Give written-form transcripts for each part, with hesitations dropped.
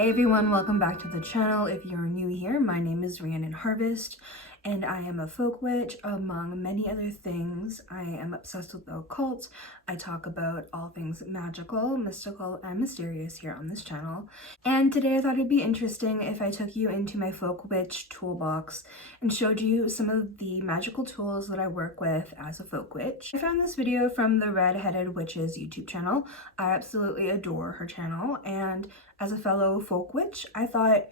Hey everyone, welcome back to the channel. If you're new here, my name is rhiannonharvest and I am a folk witch among many other things. I am obsessed with the occult. I talk about all things magical, mystical, and mysterious here on this channel. And today I thought it'd be interesting if I took you into my folk witch toolbox and showed you some of the magical tools that I work with as a folk witch. I found this video from the Red-Headed Witch's YouTube channel. I absolutely adore her channel, and as a fellow folk witch, I thought,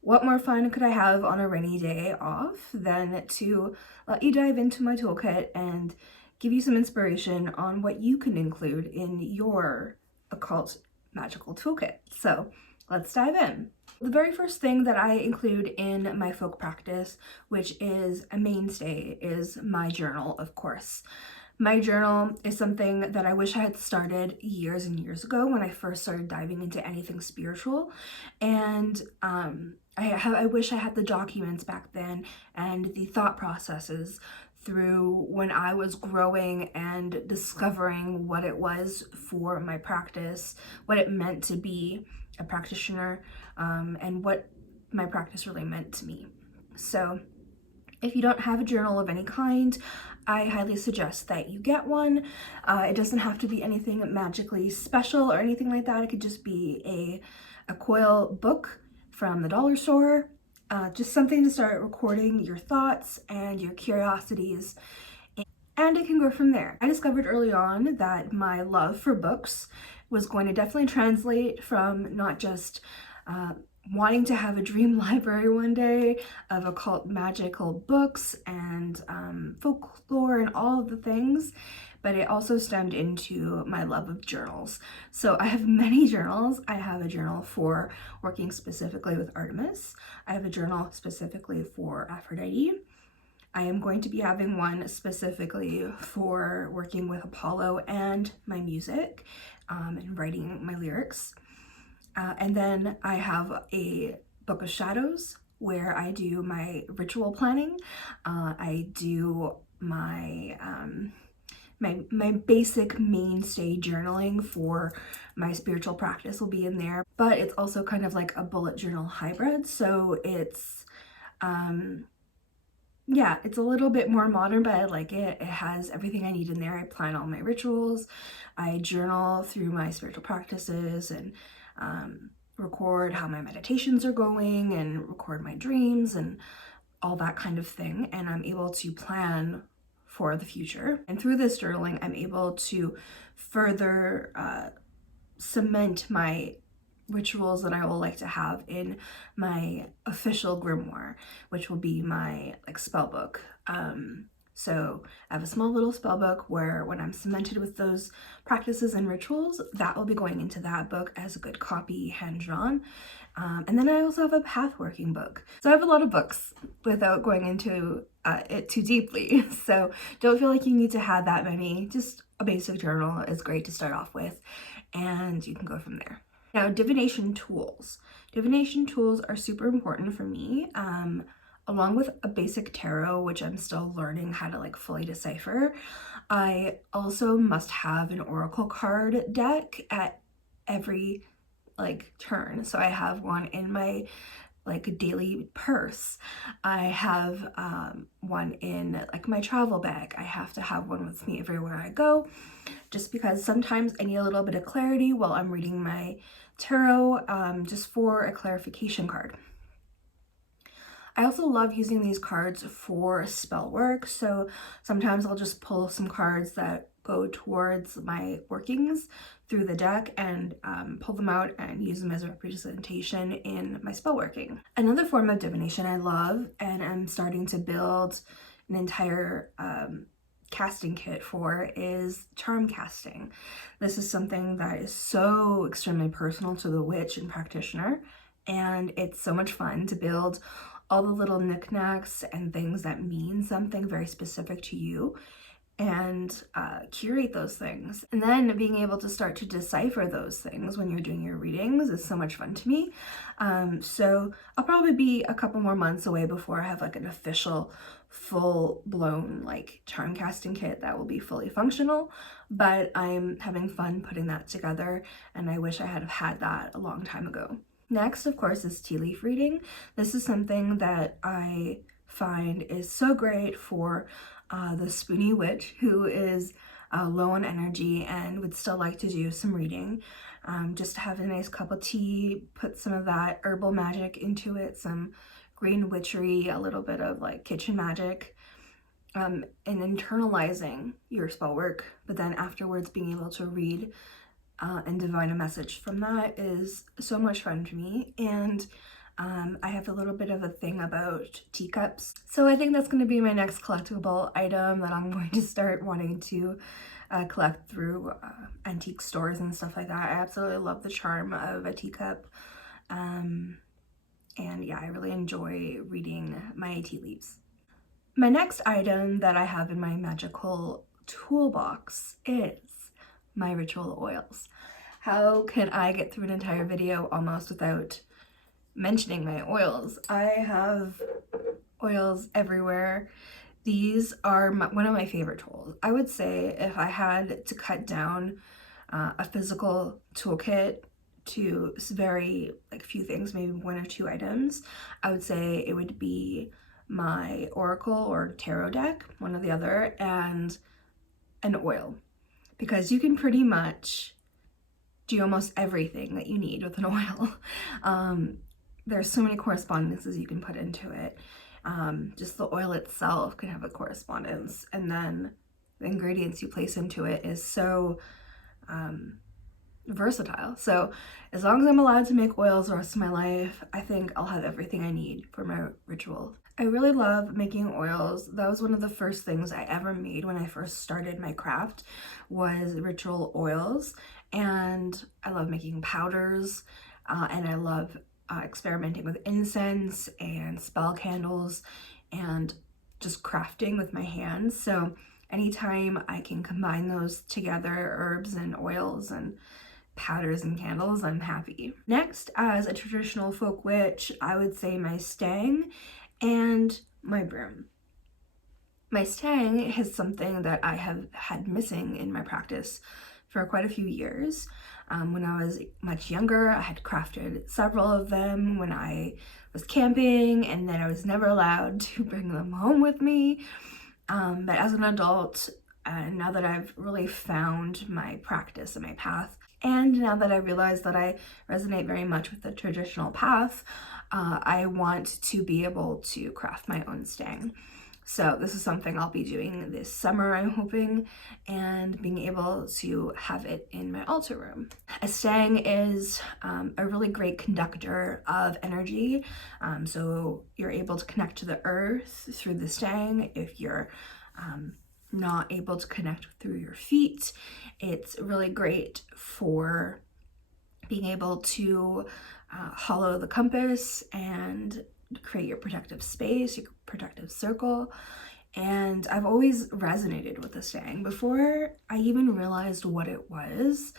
what more fun could I have on a rainy day off than to let you dive into my toolkit and give you some inspiration on what you can include in your occult magical toolkit. So let's dive in. The very first thing that I include in my folk practice, which is a mainstay, is my journal, of course. My journal is something that I wish I had started years and years ago when I first started diving into anything spiritual. And I wish I had the documents back then and the thought processes through when I was growing and discovering what it was for my practice, what it meant to be a practitioner, and what my practice really meant to me. So if you don't have a journal of any kind, I highly suggest that you get one. It doesn't have to be anything magically special or anything like that. It could just be a coil book from the dollar store, just something to start recording your thoughts and your curiosities, and it can go from there. I discovered early on that my love for books was going to definitely translate from not just wanting to have a dream library one day of occult magical books and folklore and all of the things, but it also stemmed into my love of journals. So I have many journals. I have a journal for working specifically with Artemis. I have a journal specifically for Aphrodite. I am going to be having one specifically for working with Apollo and my music and writing my lyrics. And then I have a book of shadows where I do my ritual planning. I do my my basic mainstay journaling for my spiritual practice will be in there, but it's also kind of like a bullet journal hybrid. So it's yeah, it's a little bit more modern, but I like it. It has everything I need in there. I plan all my rituals. I journal through my spiritual practices and record how my meditations are going and record my dreams and all that kind of thing. And I'm able to plan for the future. And through this journaling, I'm able to further cement my rituals that I will like to have in my official grimoire, which will be my spell book. So I have a small little spell book where when I'm cemented with those practices and rituals, that will be going into that book as a good copy, hand-drawn. And then I also have a path-working book. So I have a lot of books without going into it too deeply. So don't feel like you need to have that many. Just a basic journal is great to start off with, and you can go from there. Now, divination tools. Divination tools are super important for me. Along with a basic tarot, which I'm still learning how to fully decipher, I also must have an oracle card deck at every turn. So I have one in my daily purse. I have one in my travel bag. I have to have one with me everywhere I go, just because sometimes I need a little bit of clarity while I'm reading my tarot, just for a clarification card. I also love using these cards for spell work, so sometimes I'll just pull some cards that go towards my workings through the deck and pull them out and use them as a representation in my spell working. Another form of divination I love, and I'm starting to build an entire casting kit for, is charm casting. This is something that is so extremely personal to the witch and practitioner, and it's so much fun to build all the little knickknacks and things that mean something very specific to you and curate those things. And then being able to start to decipher those things when you're doing your readings is so much fun to me. So I'll probably be a couple more months away before I have an official full-blown charm casting kit that will be fully functional, but I'm having fun putting that together, and I wish I had that a long time ago. Next, of course, is tea leaf reading. This is something that I find is so great for the spoony witch who is low on energy and would still like to do some reading. Just have a nice cup of tea, put some of that herbal magic into it, some green witchery, a little bit of like kitchen magic, and internalizing your spell work, but then afterwards being able to read and divine a message from that is so much fun for me. And I have a little bit of a thing about teacups, so I think that's going to be my next collectible item that I'm going to start wanting to collect through antique stores and stuff like that. I absolutely love the charm of a teacup, and yeah, I really enjoy reading my tea leaves. My next item that I have in my magical toolbox is my ritual oils. How can I get through an entire video almost without mentioning my oils? I have oils everywhere. These are one of my favorite tools. I would say if I had to cut down a physical toolkit to very few things, maybe 1 or 2 items, I would say it would be my oracle or tarot deck, one or the other, and an oil, because you can pretty much do almost everything that you need with an oil. There's so many correspondences you can put into it. Just the oil itself can have a correspondence, and then the ingredients you place into it is so versatile. So as long as I'm allowed to make oils the rest of my life, I think I'll have everything I need for my ritual. I really love making oils. That was one of the first things I ever made when I first started my craft, was ritual oils. And I love making powders, and I love experimenting with incense and spell candles and just crafting with my hands. So anytime I can combine those together, herbs and oils and powders and candles, I'm happy. Next, as a traditional folk witch, I would say my stang and my broom. My stang is something that I have had missing in my practice for quite a few years. When I was much younger, I had crafted several of them when I was camping, and then I was never allowed to bring them home with me. But as an adult, now that I've really found my practice and my path, and now that I realize that I resonate very much with the traditional path, I want to be able to craft my own stang. So this is something I'll be doing this summer, I'm hoping, and being able to have it in my altar room. A stang is a really great conductor of energy. So you're able to connect to the earth through the stang. If you're not able to connect through your feet, it's really great for being able to hollow the compass and create your protective space, your protective circle. And I've always resonated with the stang before I even realized what it was,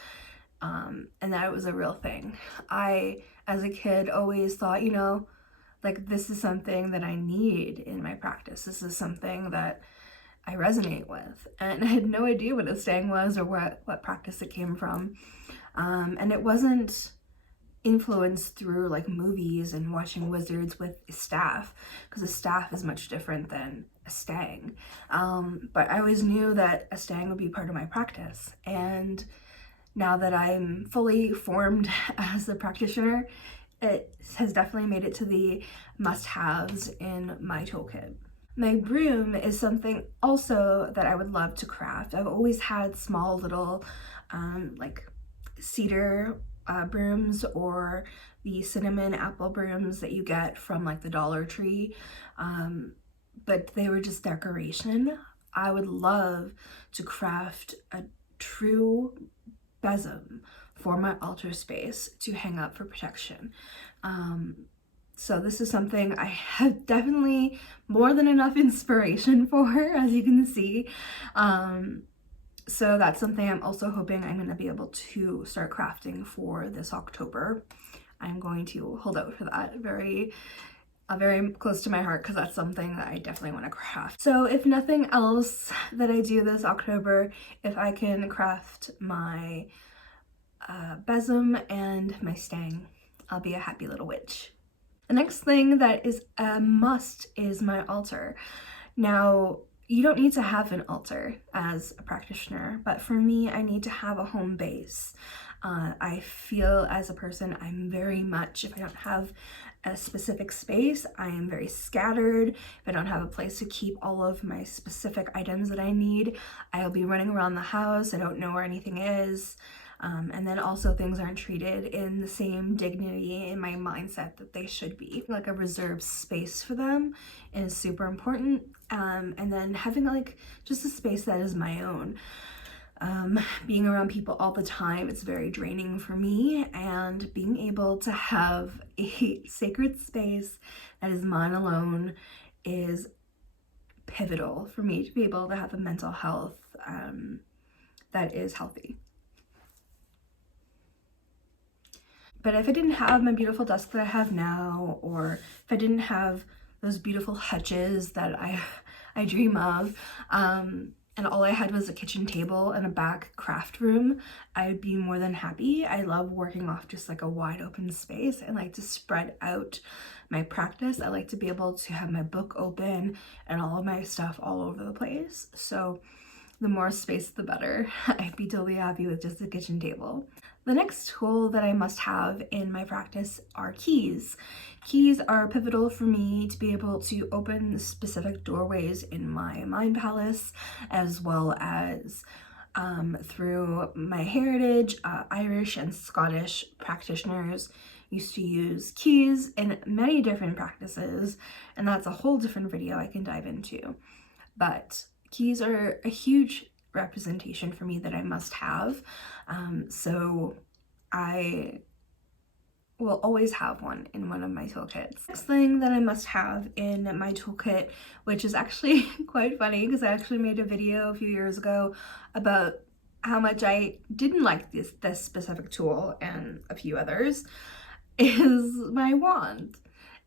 and that it was a real thing. I, as a kid, always thought, this is something that I need in my practice. This is something that I resonate with. And I had no idea what a stang was or what practice it came from. And it wasn't influenced through movies and watching wizards with a staff, because a staff is much different than a stang. But I always knew that a stang would be part of my practice. And now that I'm fully formed as a practitioner, it has definitely made it to the must-haves in my toolkit. My broom is something also that I would love to craft. I've always had small little cedar brooms, or the cinnamon apple brooms that you get from the Dollar Tree, but they were just decoration. I would love to craft a true besom for my altar space to hang up for protection. So this is something I have definitely more than enough inspiration for, as you can see. So that's something I'm also hoping I'm going to be able to start crafting for this October. I'm going to hold out for that very close to my heart, because that's something that I definitely want to craft. So if nothing else that I do this October, if I can craft my besom and my stang, I'll be a happy little witch. The next thing that is a must is my altar. Now, you don't need to have an altar as a practitioner, but for me, I need to have a home base. I feel as a person, I'm very much, if I don't have a specific space, I am very scattered. If I don't have a place to keep all of my specific items that I need, I'll be running around the house. I don't know where anything is. And then also things aren't treated in the same dignity in my mindset that they should be. Like a reserved space for them is super important. And then having like just a space that is my own. Being around people all the time, it's very draining for me, and being able to have a sacred space that is mine alone is pivotal for me to be able to have a mental health that is healthy. But if I didn't have my beautiful desk that I have now, or if I didn't have those beautiful hutches that I dream of, and all I had was a kitchen table and a back craft room, I'd be more than happy. I love working off just like a wide open space. I like to spread out my practice. I like to be able to have my book open and all of my stuff all over the place. So the more space, the better. I'd be totally happy with just a kitchen table. The next tool that I must have in my practice are keys. Keys are pivotal for me to be able to open specific doorways in my mind palace, as well as through my heritage. Irish and Scottish practitioners used to use keys in many different practices, and that's a whole different video I can dive into. But keys are a huge representation for me that I must have. So I will always have one in one of my toolkits. Next thing that I must have in my toolkit, which is actually quite funny because I actually made a video a few years ago about how much I didn't like this specific tool and a few others, is my wand.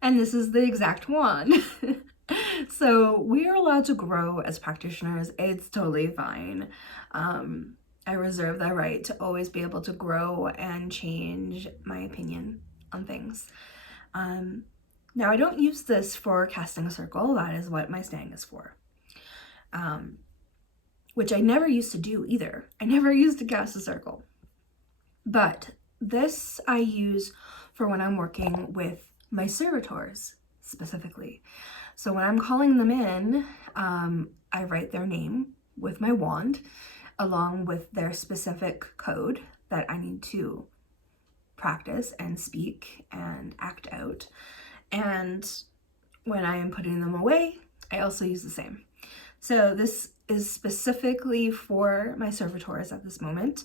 And this is the exact wand. So we are allowed to grow as practitioners. It's totally fine. I reserve the right to always be able to grow and change my opinion on things. Now I don't use this for casting a circle. That is what my stang is for. Which I never used to do either. I never used to cast a circle. But this I use for when I'm working with my servitors specifically. So when I'm calling them in, I write their name with my wand along with their specific code that I need to practice and speak and act out. And when I am putting them away, I also use the same. So this is specifically for my servitors at this moment,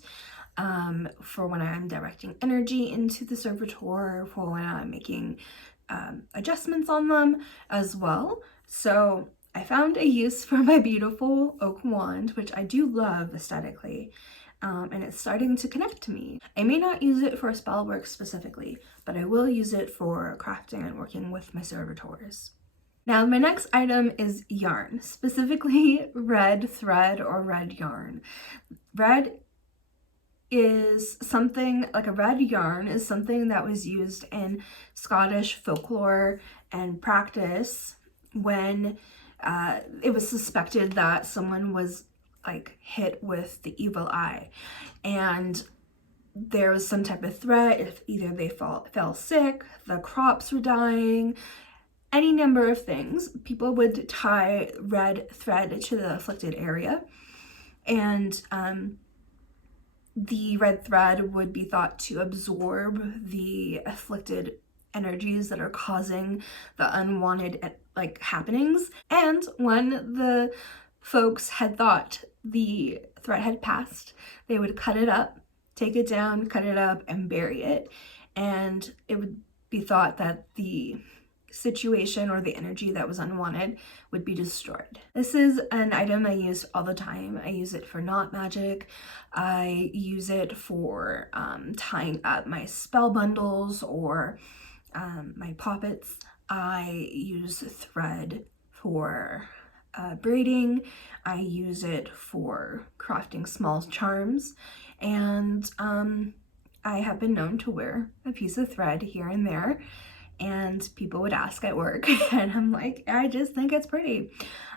for when I'm directing energy into the servitor, for when I'm making adjustments on them as well. So I found a use for my beautiful oak wand, which I do love aesthetically, and it's starting to connect to me. I may not use it for spell work specifically, but I will use it for crafting and working with my servitors. Now my next item is yarn, specifically red thread or red yarn. Red is something, like a red yarn is something that was used in Scottish folklore and practice when it was suspected that someone was like hit with the evil eye, and there was some type of threat. If either they fell sick, the crops were dying, any number of things, people would tie red thread to the afflicted area, and the red thread would be thought to absorb the afflicted energies that are causing the unwanted like happenings. And when the folks had thought the threat had passed, they would cut it up, take it down, cut it up, and bury it. And it would be thought that the situation or the energy that was unwanted would be destroyed. This is an item I use all the time. I use it for knot magic. I use it for tying up my spell bundles or my poppets. I use thread for braiding. I use it for crafting small charms, and I have been known to wear a piece of thread here and there, and people would ask at work and I'm like, I just think it's pretty.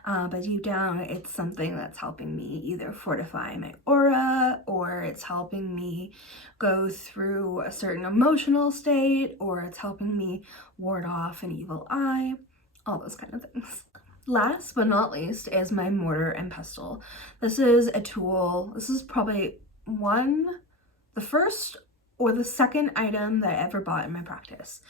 But deep down, it's something that's helping me either fortify my aura, or it's helping me go through a certain emotional state, or it's helping me ward off an evil eye, all those kind of things. Last but not least is my mortar and pestle. This is a tool. This is probably the first or the second item that I ever bought in my practice.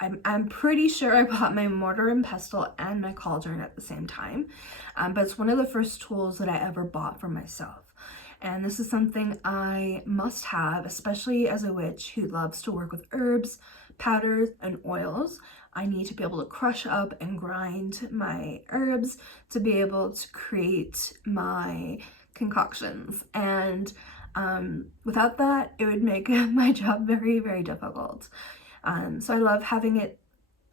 I'm pretty sure I bought my mortar and pestle and my cauldron at the same time, but it's one of the first tools that I ever bought for myself. And this is something I must have, especially as a witch who loves to work with herbs, powders, and oils. I need to be able to crush up and grind my herbs to be able to create my concoctions. And without that, it would make my job very, very difficult. So I love having it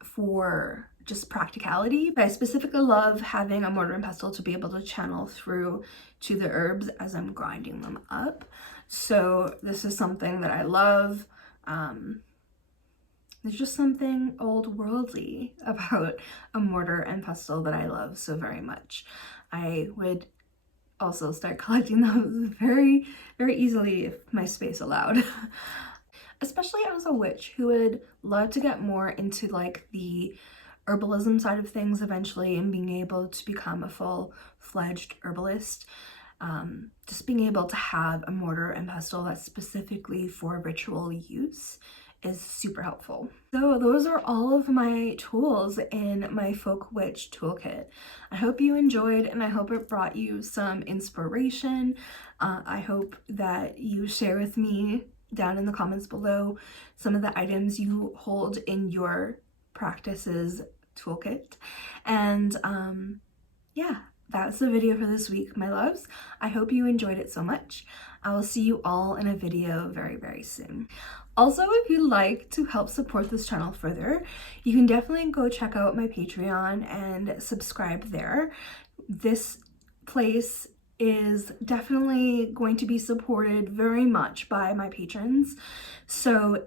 for just practicality, but I specifically love having a mortar and pestle to be able to channel through to the herbs as I'm grinding them up. So this is something that I love. There's just something old worldly about a mortar and pestle that I love so very much. I would also start collecting those very, very easily if my space allowed. Especially as a witch who would love to get more into like the herbalism side of things eventually and being able to become a full-fledged herbalist. Just being able to have a mortar and pestle that's specifically for ritual use is super helpful. So those are all of my tools in my Folk Witch toolkit. I hope you enjoyed, and I hope it brought you some inspiration. I hope that you share with me down in the comments below some of the items you hold in your practices toolkit. And yeah, that's the video for this week, my loves. I hope you enjoyed it so much. I will see you all in a video very, very soon. Also, if you'd like to help support this channel further, you can definitely go check out my Patreon and subscribe there. This place is definitely going to be supported very much by my patrons. So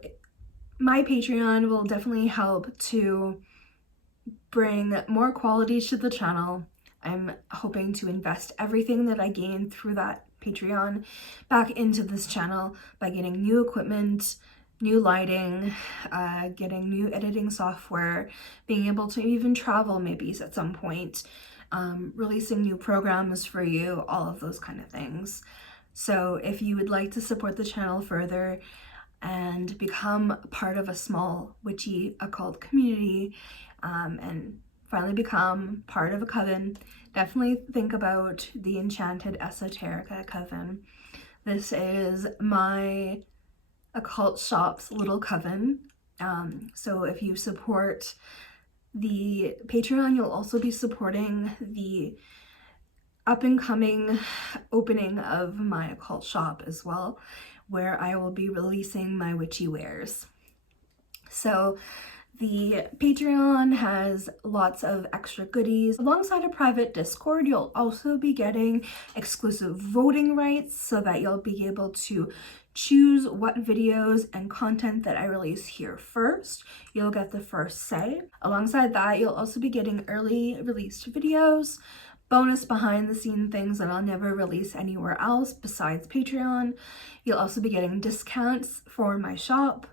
my Patreon will definitely help to bring more quality to the channel. I'm hoping to invest everything that I gain through that Patreon back into this channel by getting new equipment, new lighting, getting new editing software, being able to even travel maybe at some point, releasing new programs for you, all of those kind of things. So if you would like to support the channel further and become part of a small witchy occult community, and finally become part of a coven, definitely think about the Enchanted Esoterica Coven. This is my occult shop's little coven. So if you support the Patreon, you'll also be supporting the up-and-coming opening of my occult shop as well, where I will be releasing my witchy wares. So the Patreon has lots of extra goodies. Alongside a private Discord, you'll also be getting exclusive voting rights so that you'll be able to choose what videos and content that I release here first. You'll get the first say. Alongside that, you'll also be getting early released videos, bonus behind the scene things that I'll never release anywhere else besides Patreon. You'll also be getting discounts for my shop,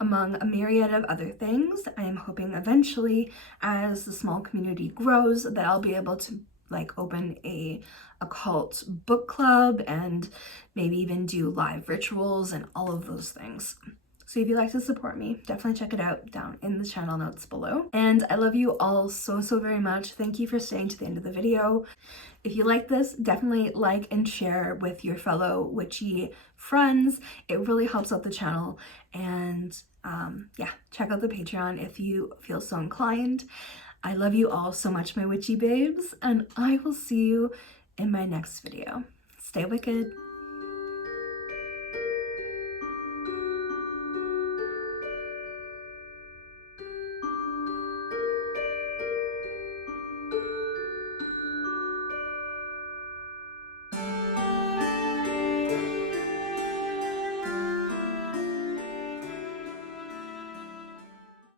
among a myriad of other things. I am hoping eventually, as the small community grows, that I'll be able to like open a occult book club and maybe even do live rituals and all of those things. So if you'd like to support me, definitely check it out down in the channel notes below. And I love you all so, so very much. Thank you for staying to the end of the video. If you like this, definitely like and share with your fellow witchy friends. It really helps out the channel. And yeah, check out the Patreon if you feel so inclined. I love you all so much, my witchy babes, and I will see you in my next video. Stay wicked.